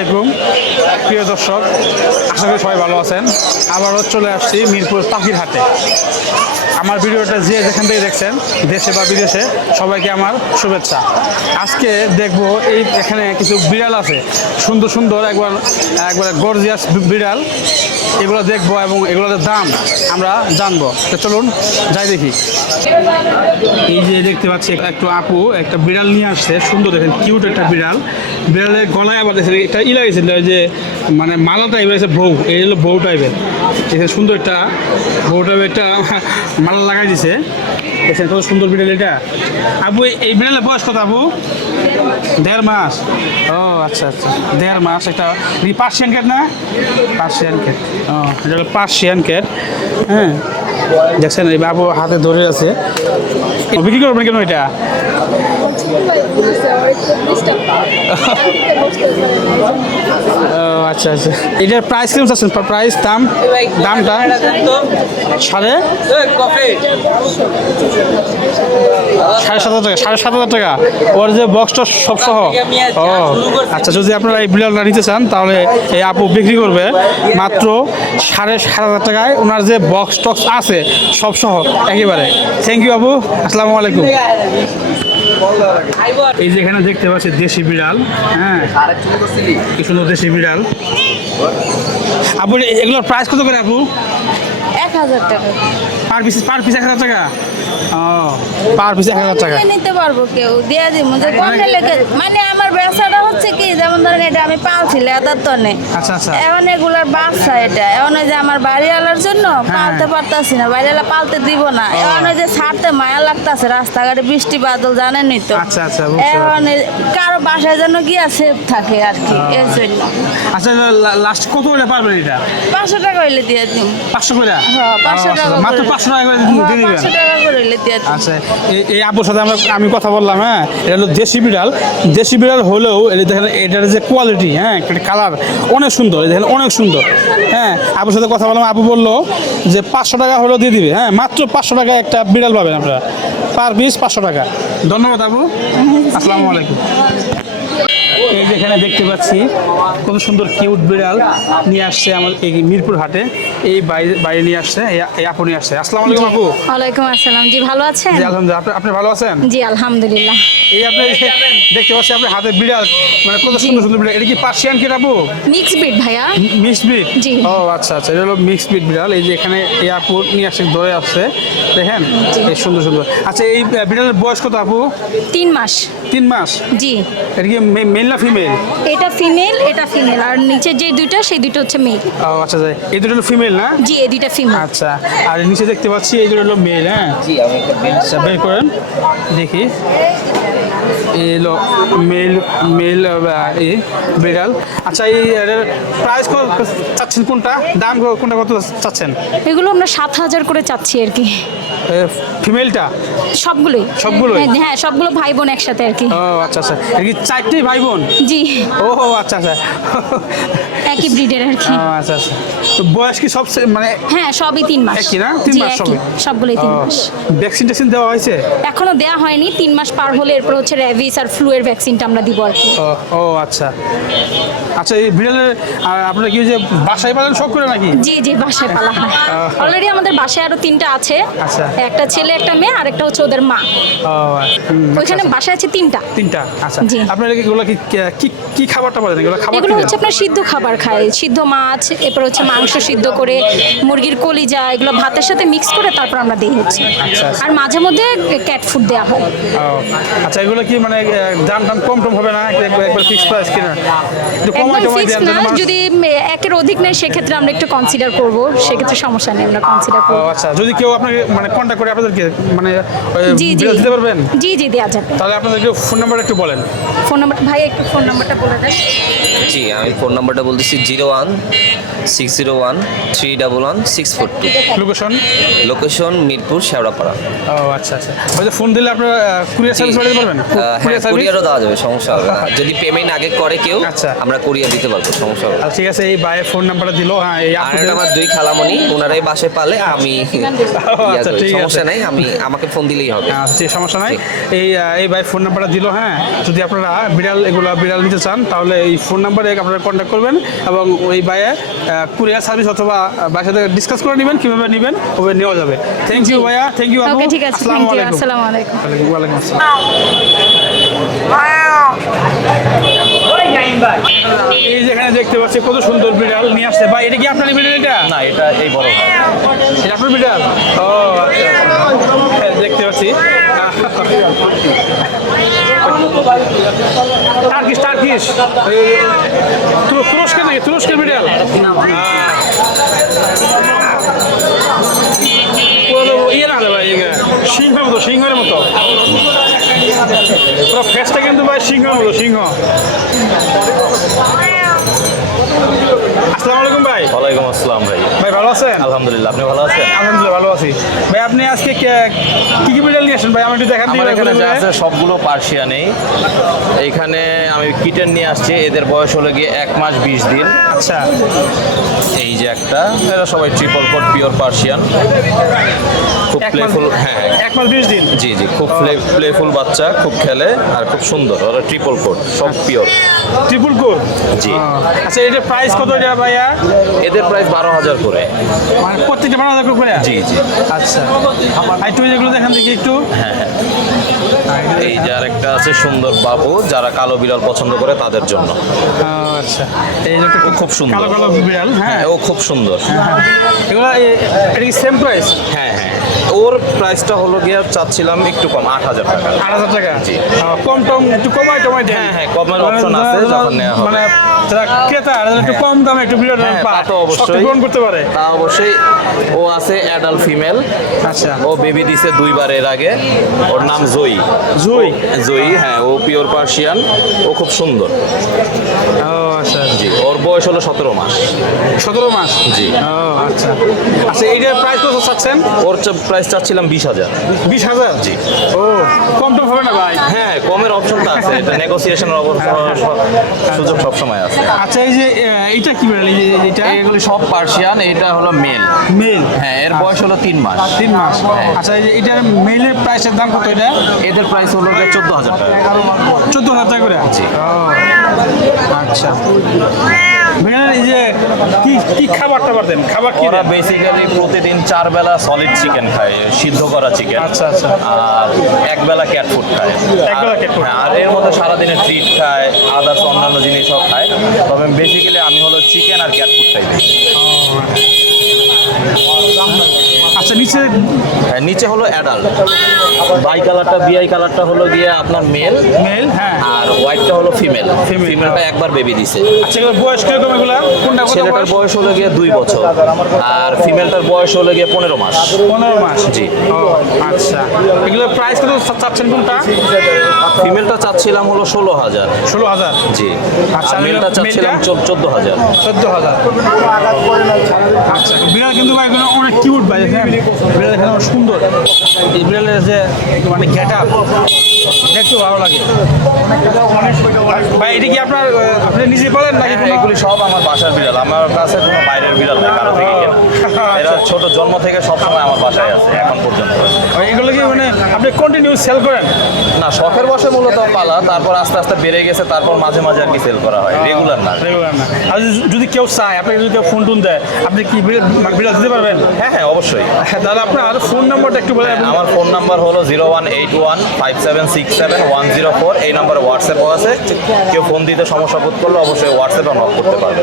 আলাইকুম। প্রিয় দর্শক, আশা করি সবাই ভালো আছেন। আবারও চলে আসছি মিরপুর পাখির হাটে। আমার ভিডিওটা যে যেখান থেকে দেখছেন, দেশে বা বিদেশে, সবাইকে আমার শুভেচ্ছা। আজকে দেখব এই এখানে কিছু বিড়াল আছে। সুন্দর সুন্দর, একবার একবার গর্জিয়াস বিড়াল। এগুলো দেখব এবং এগুলোর দাম আমরা জানব। তো চলুন, যাই দেখি। এই যে দেখতে পাচ্ছি, একটু আপু একটা বিড়াল নিয়ে আসছে। সুন্দর দেখেন কিউট একটা বিড়াল। বিড়ালের গলায় আবার দেখেন এটা ই লাগিয়েছে এটা ওই যে মানে মালা টাইপের আছে বউ এই হলো বউ টাইপের দেখেন সুন্দর একটা বউ টাইপের একটা মালা লাগাই দিছে। দেখেন কত সুন্দর বিড়াল এটা। আপু এই- বিড়ালের বয়স কত আপু দেড় মাস। ও আচ্ছা আচ্ছা। দেড় মাস এটা পার্সিয়ান ক্যাট না? পার্সিয়ান ক্যাট ও এটা হলো পার্সিয়ান ক্যাট হ্যাঁ। দেখছেন এই বাবু হাতে ধরে আছে। বিক্রি করবেন কেন এটা? আচ্ছা আচ্ছা। এটার প্রাইস কেমন আছেন প্রাইস দাম? দামটা? সাড়ে? সাড়ে সাত হাজার টাকা, সাড়ে সাত হাজার টাকা। ওর যে বক্সটা সব সহ। ও আচ্ছা যদি আপনারা এই বিড়ালটা নিতে চান, তাহলে এই আপু বিক্রি করবে মাত্র সাড়ে সাত হাজার টাকায়। ওনার যে বক্স টক্স আছে, সব সহ, একেবারে। থ্যাংক ইউ আপু। আসসালামু আলাইকুম। এই যে এখানে দেখতে পাচ্ছি দেশি বিড়াল হ্যাঁ। কি সুন্দর দেশি বিড়াল। আপু এগুলোর প্রাইস কত করে আপু? এক হাজার টাকা। পার পিস পার পিস এক হাজার টাকা? ও পার পিস এক হাজার টাকা। নিতে পারব কেউ দিয়ে দিব মানে আমার ব্যবসাটা হচ্ছে কি যেমন ধরেন এটা আমি পালছি লেদার তনে। আচ্ছা আচ্ছা। এখন এগুলার বাচ্চা এটা। এখন ওই যে আমার বাড়িওয়ালার জন্য হ্যাঁ। পালতে পারতাছি না বাড়িওয়ালা পালতে দিব না। এখন ওই যে ছাড়তে মায়া লাগতাছে রাস্তাঘাটে বৃষ্টি বাদল জানেনই তো? আচ্ছা, আচ্ছা, এখন কারও বাসায় যেন গিয়া সেফ থাকে আর কি এর জন্য। আচ্ছা লাস্ট কত করে পারবেন এটা? পাঁচশো টাকা হইলে দিয়ে দিন পাঁচশো করে? হ্যাঁ পাঁচশো টাকা মাত্র। পাঁচশো টাকা করে হ্যাঁ, দিয়ে দিবেন। পাঁচশো টাকা করে হইলে দিয়ে দিন আচ্ছা এই- আপুর সাথে আমরা আমি কথা বললাম হ্যাঁ? এটা হলো দেশি বিড়াল। দেশি বিড়াল হলেও এটা দেখেন এটার যে কোয়ালিটি হ্যাঁ কালার অনেক সুন্দর দেখেন অনেক সুন্দর হ্যাঁ আপুর সাথে কথা বললাম, আপু বলল যে পাঁচশো টাকা হলেও দিয়ে দিবে হ্যাঁ মাত্র পাঁচশো টাকা একটা বিড়াল পাবেন আপনারা পার পিস পাঁচশো টাকা। ধন্যবাদ, আপু। আসসালামু আলাইকুম। এই যে এখানে দেখতে পাচ্ছি কত সুন্দর কিউট বিড়াল নিয়ে আসছে আমার এই মিরপুর হাটে। এই বাইরে বাইরে নিয়ে আসছে এই- আপু নিয়ে আসছে। আসসালামু আলাইকুম আপু। ওয়ালাইকুম আসসালাম। জি ভালো আছেন? জি আলহামদুলিল্লাহ। আপনি আপনি ভালো আছেন? জি আলহামদুলিল্লাহ। এই আপনি দেখতে পাচ্ছি আপনার হাতে বিড়াল মানে কত সুন্দর সুন্দর বিড়াল। এটা কি পার্সিয়ান কি আপু? মিক্স ব্রিড ভাইয়া। মিক্স ব্রিড জি। ও আচ্ছা আচ্ছা এটা হলো মিক্সড ব্রিড বিড়াল। এই যে এখানে এই আপু নিয়ে আসছে ধরে আসছে। দেখেন? এই সুন্দর সুন্দর। আচ্ছা এই বিড়ালের বয়স কত আপু? তিন মাস। তিন মাস? জি। এটা কি মেল না ফিমেল এটা ফিমেল এটা ফিমেল আর নিচে যে দুইটা সেই দুটো হচ্ছে মেল ও আচ্ছা যাই এই দুটো হলো ফিমেল না? জি এই দুইটা ফিমেল আচ্ছা। আর নিচে দেখতে পাচ্ছি এই দুটো হলো মেল হ্যাঁ? জি আমি একটা আচ্ছা বের করেন। দেখি। এলো মেল মেল এ বিড়াল। আচ্ছা এই প্রাইস চাচ্ছেন? কোনটা? দাম কোনটা কত চাচ্ছেন? এগুলো আমরা সাত হাজার করে চাচ্ছি আর কি। ফিমেলটা সবগুলোই। সবগুলোই? হ্যাঁ, হ্যাঁ সবগুলো ভাই বোন একসাথে আর কি। ও আচ্ছা আচ্ছা। কি চারটেই ভাই বোন জি। ও আচ্ছা আচ্ছা। একই ব্রিডের আর কি। আচ্ছা আচ্ছা। তো বয়স কি সব মানে হ্যাঁ সবই তিন মাস। একই না? তিন মাস সবই? সবগুলোই তিন মাস। ভ্যাকসিন ট্যাকসিন দেওয়া হয়েছে? এখনও দেয়া হয়নি। তিন মাস পার হলে এরপর হচ্ছে র্যাবিস আর ফ্লু এর ভ্যাকসিনটা আমরা দিব আর কি। ও আচ্ছা। আচ্ছা এই বিড়ালের আপনারা কি যে বাসায় পালেন শখ করে নাকি? জি জি বাসায় পালা হয়। অলরেডি আমাদের বাসায় আরও তিনটা আছে। আচ্ছা। একটা ছেলে একটা মেয়ে আর একটা হচ্ছে ওদের মা। ও হুম, আচ্ছা, ওইখানে আচ্ছা। বাসায় আছে তিনটা। তিনটা আচ্ছা। আপনারা এগুলো কি কি কি খাবারটা বলেন? এগুলো খাবার এগুলো হচ্ছে আপনার সিদ্ধ খাবার খায়। সিদ্ধ মাছ এরপর হচ্ছে মাংস সিদ্ধ করে মুরগির কলিজা এগুলো ভাতের সাথে মিক্স করে তারপর আমরা দিই হচ্ছে। আচ্ছা, আচ্ছা। আর মাঝে মধ্যে ক্যাট ফুড দেওয়া হয়। আচ্ছা এগুলো কি মানে দাম টাম কম টম হবে না? একবার ফিক্স প্রাইস কিনা? কমাই টমাই দেন যদি একের অধিক নেই সেক্ষেত্রে আমরা একটু কনসিডার করব। সেক্ষেত্রে সমস্যা নেই আমরা কনসিডার করব। আচ্ছা যদি কেউ আপনাকে মানে কন্ট্যাক্ট করে আপনাদেরকে মানে ওই জি জি। বিল দিতে পারবেন? জি জি দেওয়া যাবে। তাহলে আপনাদেরকে ফোন নাম্বার একটু বলেন। ফোন নাম্বার ভাই একটু ফোন নাম্বারটা বলে দেন। জি আমি ফোন নাম্বারটা বলতেছি zero one six zero one three double one six four two. Location location Mirpur Shewrapara. ও আচ্ছা আচ্ছা। ওই ফোন দিলে আপনারা কুরিয়ার সার্ভিস পাঠাতে পারবেন? আহ, কুরিয়ার সার্ভিস কুরিয়ারও দেওয়া যাবে সমস্যা হবে না। যদি পেমেন্ট আগে করে কেউ আচ্ছা। আমরা কুরিয়ার দিতে পারব সমস্যা হবে ঠিক আছে এই ভাইয়ের ফোন নাম্বারটা দিলো হ্যাঁ এই আর আমার দুই খালামণি ওনারাই বাসে পালে আমি আচ্ছা, ঠিক সমস্যা নাই আমি আমাকে ফোন দিলেই হবে। আচ্ছা সমস্যা নাই। এই এই ভাই ফোন নাম্বারটা দিল হ্যাঁ যদি আপনারা বিড়াল এগুলা বিড়াল নিতে চান তাহলে এই ফোন নাম্বারে আপনারা কন্ট্যাক্ট করবেন এবং ওই ভাইয়ে কুরিয়ার সার্ভিস অথবা ভাইয়ের সাথে ডিসকাস করে নেবেন কীভাবে নেবেন ওভাবে নেওয়া যাবে। থ্যাংক ইউ ভাইয়া থ্যাংক ইউ ওকে ঠিক আছে আসসালামু আলাইকুম। ওয়ালাইকুম আসসালাম। এই যেখানে দেখতে পাচ্ছি কত সুন্দর বিড়াল নিয়ে আসছে। ভাই এটা কি আপনার বিড়াল এটা? না এটা এই বড় এটা আপনার বিড়াল? ও আচ্ছা। হ্যাঁ, দেখতে পাচ্ছি। টার্কিশ তুর- তুরস্কের নাকি? তুরস্কের বিড়াল? ইয়ে না ভাই সিংহের মতো সিংহের মতো। পুরো ফেসটা কিন্তু ভাই সিংহ মতো সিংহ। আসসালামু আলাইকুম ভাই। ওয়ালাইকুম আসসালাম ভাই। ভাই ভালো আছেন? আলহামদুলিল্লাহ আপনি ভালো আছেন? আলহামদুলিল্লাহ ভালো আছি। ভাই আপনি আজকে কি কি বিড়াল নিয়ে আসেন ভাই? আমি একটু দেখান আমার এখানে যা আছে সবগুলো এইখানে আমি কিটেন নিয়ে আসছি। এদের বয়স হলো গিয়ে এক মাস বিশ দিন। আচ্ছা। এই যে একটা এরা সবাই ট্রিপল কোট পিওর পার্সিয়ান খুব প্লেফুল হ্যাঁ। এক মাস বিশ দিন? জি জি খুব প্লেফুল বাচ্চা খুব খেলে আর খুব সুন্দর। ওরা ট্রিপল কোট সব পিওর ট্রিপল কোর জি। আচ্ছা এটা প্রাইস কত এটা ভাইয়া? এদের প্রাইস বারো হাজার করে। মানে প্রত্যেকটা বারো হাজার করে জি জি। আচ্ছা। আর একটু যেগুলো দেখান দেখি একটু। হ্যাঁ হ্যাঁ। এই যে আরেকটা আছে সুন্দর বাবু যারা কালো বিড়াল পছন্দ করে তাদের জন্য। আচ্ছা। এই যে খুব সুন্দর। কালো কালো বিড়াল হ্যাঁ। হ্যাঁ ও খুব সুন্দর। এগুলো এ- এটা কি সেম প্রাইস হ্যাঁ হ্যাঁ ওর প্রাইসটা হলো গিয়ে চাচ্ছিলাম একটু কম আট হাজার টাকা। আট হাজার টাকা? জি। কম টম একটু কমাই টমাই দেন। হ্যাঁ, হ্যাঁ, কমের মানে option আছে, যখন নেওয়া হবে। মানে ক্রেতা একটু কম দামে একটু বিড়াল হ্যাঁ, পায় তো অবশ্যই। পূরণ করতে পারে। তা অবশ্যই ও আছে অ্যাডাল্ট ফিমেল আচ্ছা। ও বেবি দিছে দুইবার এর আগে। ওর নাম জয়ী জুই? জয়ী হ্যাঁ ও পিওর পার্সিয়ান ও খুব সুন্দর। ও আচ্ছা জি ওর বয়স হলো সতেরো মাস। সতেরো মাস? জি। ও আচ্ছা। আচ্ছা এইটার প্রাইস কত চাচ্ছেন? ওর প্রাইস চাচ্ছিলাম বিশ হাজার। বিশ হাজার? জি। ও কম টম হবে না ভাই? হ্যাঁ কমের অপশনটা আছে। এটা নেগোসিয়েশনের সুযোগ সবসময় আছে। আচ্ছা এই যে এইটা কি বেড়াল এইটা? এগুলি সব পার্সিয়ান এটা হলো মেল মেল হ্যাঁ এর বয়স হলো তিন মাস। তিন মাস। হ্যাঁ। আচ্ছা এই যে এটার মেলের প্রাইসের দাম কত এটা? এদের প্রাইস হলো চোদ্দ হাজার টাকা। চোদ্দ হাজার টাকা করে? আছে ও, আচ্ছা। বেড়াল এই যে কি কি পারতেন খাবার কি ওরা বেসিক্যালি প্রতিদিন চার বেলা সলিড চিকেন খায় সিদ্ধ করা চিকেন আচ্ছা, আচ্ছা। আর এক বেলা ক্যাট ফুড খায় এক বেলা। হ্যাঁ, আর এর মধ্যে সারাদিনে ট্রিট খায় আদার্স অন্যান্য জিনিসও খায় তবে বেসিক্যালি আমি হলো চিকেন আর ক্যাট ফুড খাই। আচ্ছা নিচে? হ্যাঁ, নিচে হলো অ্যাডাল্ট বাই কালারটা বিআই কালারটা হলো গিয়ে আপনার মেল মেল হ্যাঁ। আর হোয়াইটটা হলো ফিমেল। ফিমেলটা একবার বেবি দিছে। আচ্ছা এগুলো বয়স কীরকম এগুলা? কোনটা কত ছেলেটার বয়স? হলো গিয়ে দুই বছর। আর ফিমেলটার বয়স হলো গিয়ে পনেরো মাস। পনেরো মাস। জি। ও আচ্ছা। এগুলোর প্রাইস কত চাচ্ছেন কোনটা? ফিমেলটা চাচ্ছিলাম হলো ষোলো হাজার। ষোলো হাজার? জি। আচ্ছা, আর মেলটা চাচ্ছিলাম চোদ্দ হাজার। চোদ্দ হাজার। আচ্ছা বিড়াল কিন্তু ভাই অনেক কিউট ভাই বিড়াল এখানে অনেক সুন্দর। এই বিড়ালের যে মানে গেট দেখতে ভালো লাগে। ভাই এটা কি আপনার আপনি নিজে বলেন নাকি হ্যাঁ, এগুলি সব আমার বাসার বিড়াল আমার কাছে কোনো বাইরের বিড়াল নেই কারও থেকে কেনা। ছোট জন্ম থেকে সবসময় আমার বাসায় আছে এখন পর্যন্ত। এগুলো কি মানে আপনি কন্টিনিউ সেল করেন? না শখের বসে মূলত পালা তারপর আস্তে আস্তে বেড়ে গেছে তারপর মাঝে মাঝে আর কি সেল করা হয় রেগুলার না। রেগুলার না। আর যদি- কেউ চায় আপনাকে যদি কেউ ফোন টুন দেয় আপনি কি বিড়াল দিতে পারবেন? হ্যাঁ হ্যাঁ অবশ্যই। হ্যাঁ তাহলে আপনার ফোন নাম্বারটা একটু বলে হ্যাঁ, আমার ফোন নাম্বার হলো zero one eight one five seven six seven one zero four এই নাম্বারে হোয়াটসঅ্যাপও আছে। কেউ ফোন দিতে সমস্যা বোধ করলে অবশ্যই হোয়াটসঅ্যাপে নক করতে পারবে।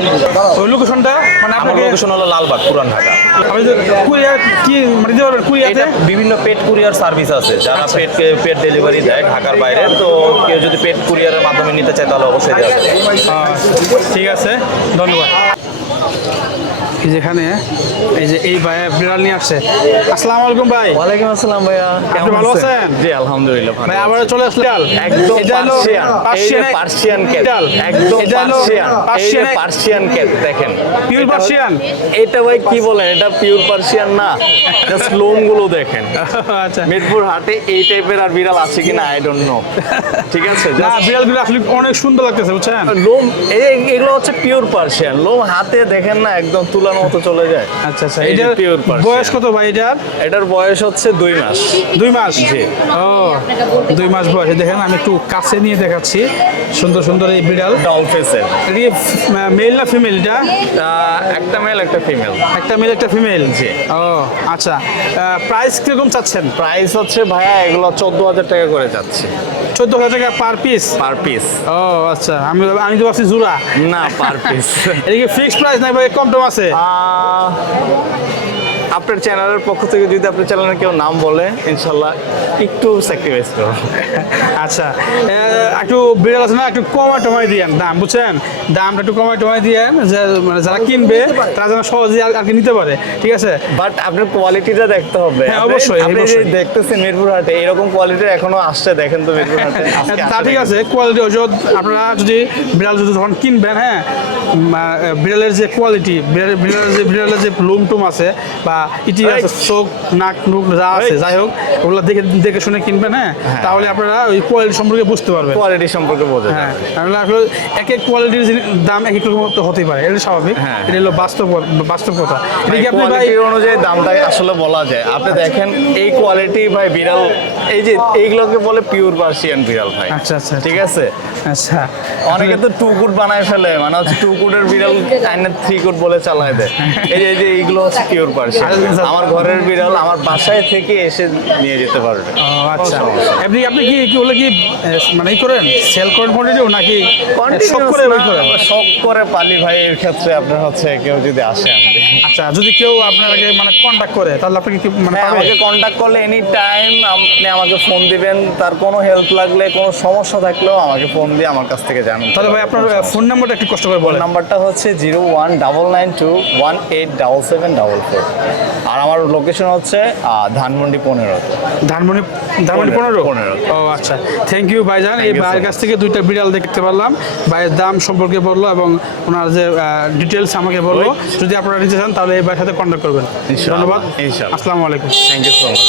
ওই লোকেশনটা মানে আপনাকে লোকেশন হলো লালবাগ পুরান ঢাকা। আপনি কুরিয়ার কি মানে দিতে পারবেন কুরিয়াতে বিভিন্ন পেট কুরিয়ার সার্ভিস আছে। যারা পেট পেট ডেলিভারি দেয় ঢাকার বাইরে তো কেউ যদি পেট কুরিয়ারের মাধ্যমে নিতে চায় তাহলে অবশ্যই দেওয়া ঠিক আছে ধন্যবাদ। যেখানে এই যে এই ভাই বিড়াল নিয়ে আসছে। আসসালামু আলাইকুম ভাই। ওয়ালাইকুম আসসালাম ভাইয়া আপনি ভালো আছেন? জি আলহামদুলিল্লাহ ভালো ভাই আবার চলে আসলে একদম এটা হলো পার্সিয়ান। পার্সিয়ান পার্সিয়ান ক্যাট বিড়াল। একদম পার্সিয়ান। পার্সিয়ান পার্সিয়ান ক্যাট দেখেন। হলো- Persian? এটা ভাই কি বলেন? এটা পিওর পার্সিয়ান না। জাস্ট লোমগুলো দেখেন। আচ্ছা। মিরপুর হাটে এই টাইপের আর বিড়াল আছে কিনা আই ডোন্ট নো ঠিক আছে? না just বিড়ালগুলো আসলে অনেক সুন্দর লাগতেছে বুঝছেন? লোম এগুলো হচ্ছে পিওর পার্সিয়ান। লোম হাতে দেখেন না একদম তুলার মতো চলে যায়। আচ্ছা আচ্ছা এটার pure বয়স কত ভাই এটার? এটার বয়স হচ্ছে দুই মাস। দুই মাস? জি। ও দুই মাস বয়সে। দেখেন আমি একটু কাছে নিয়ে দেখাচ্ছি। সুন্দর সুন্দর এই বিড়াল। ডল ফেসের এটা কি মেল না ফিমেল এটা? একটা মেল একটা ফিমেল একটা মেল একটা ফিমেল জি। ও আচ্ছা। প্রাইস কীরকম চাচ্ছেন? প্রাইস হচ্ছে ভাইয়া এগুলো চোদ্দ হাজার টাকা করে যাচ্ছে। চোদ্দ হাজার টাকা পার পিস পার পিস ও আচ্ছা আমি আমি তো ভাবছি জোড়া না পার পিস এটা কি ফিক্সড প্রাইস নাই ভাই কম টম আছে আপনার চ্যানেলের পক্ষ থেকে যদি আপনার চ্যানেলের কেউ নাম বলে ইনশাল্লাহ একটু স্যাক্রিফাইস করব। আচ্ছা একটু বিড়াল আছে না একটু কমায় টমায় দিয়েন দাম বুঝছেন? দামটা একটু কমায় টমায় দিয়েন যে মানে যারা কিনবে তারা যেন সহজে আর কি নিতে পারে ঠিক আছে? বাট আপনার কোয়ালিটিটা দেখতে হবে। হ্যাঁ, অবশ্যই, আপনি যে দেখতেছেন মিরপুর হাটে এরকম কোয়ালিটির এখনও আসছে দেখেন তো মিরপুর হাটে। তা ঠিক আছে কোয়ালিটি ওষুধ আপনারা যদি বিড়াল যদি যখন কিনবেন হ্যাঁ বিড়ালের যে কোয়ালিটি বিড়ালের যে বিড়ালের যে লুম টুম আছে বা ইটি আছে চোখ নাক নুক যা আছে যাই হোক ওগুলো দেখে দেখে শুনে কিনবেন হ্যাঁ? তাহলে আপনারা ওই কোয়ালিটি সম্পর্কে বুঝতে পারবেন। কোয়ালিটি সম্পর্কে বোঝা হ্যাঁ তাহলে আসলে এক এক কোয়ালিটির দাম এক এক রকম তো হতেই পারে এটা স্বাভাবিক। হ্যাঁ। এটা হলো বাস্তব বাস্তব কথা। আপনি ভাই অনুযায়ী দামটা আসলে বলা যায়। আপনি দেখেন এই কোয়ালিটি ভাই বিড়াল এই যে এইগুলোকে বলে পিওর পার্সিয়ান বিড়াল ভাই। আচ্ছা আচ্ছা ঠিক আছে? আচ্ছা। অনেকে তো টু কুট বানায় ফেলে মানে হচ্ছে টু কুটের বিড়াল আইনের থ্রি কুট বলে চালায় দেয়। এই যে এই যে এইগুলো হচ্ছে পিওর পার্সিয়ান আমার ঘরের বিড়াল আমার বাসায় থেকে এসে নিয়ে যেতে পারবে। আচ্ছা। আপনি আপনি কি কি হলো কি মানে ই করেন? সেল করেন কন্টিনিউ নাকি সব করে শখ করে পালি ভাই এর ক্ষেত্রে আপনার হচ্ছে কেউ যদি আসে আচ্ছা যদি কেউ আপনাকে মানে কন্ট্যাক্ট করে তাহলে আপনাকে কি মানে হ্যাঁ আমাকে কন্ট্যাক্ট করলে এনি টাইম আপনি আমাকে ফোন দিবেন তার কোনো হেল্প লাগলে কোনো সমস্যা থাকলেও আমাকে ফোন দিয়ে আমার কাছ থেকে জানুন। তাহলে ভাই আপনার ফোন নাম্বারটা একটু কষ্ট করে বলেন। নাম্বারটা হচ্ছে zero one double nine two one eight double seven double four আর আমার লোকেশন হচ্ছে ধানমন্ডি পনেরো। ধানমন্ডি ধানমন্ডি পনেরো পনেরো। ও আচ্ছা। থ্যাংক ইউ ভাইজান। এই ভাইয়ের কাছ থেকে দুইটা বিড়াল দেখতে পারলাম। ভাইয়ের দাম সম্পর্কে বলল এবং ওনার যে ডিটেলস আমাকে বলল। যদি আপনারা নিতে চান তাহলে এই ভাইয়ের সাথে কন্ট্যাক্ট করবেন। ধন্যবাদ। আসসালামু আলাইকুম। Thank you so much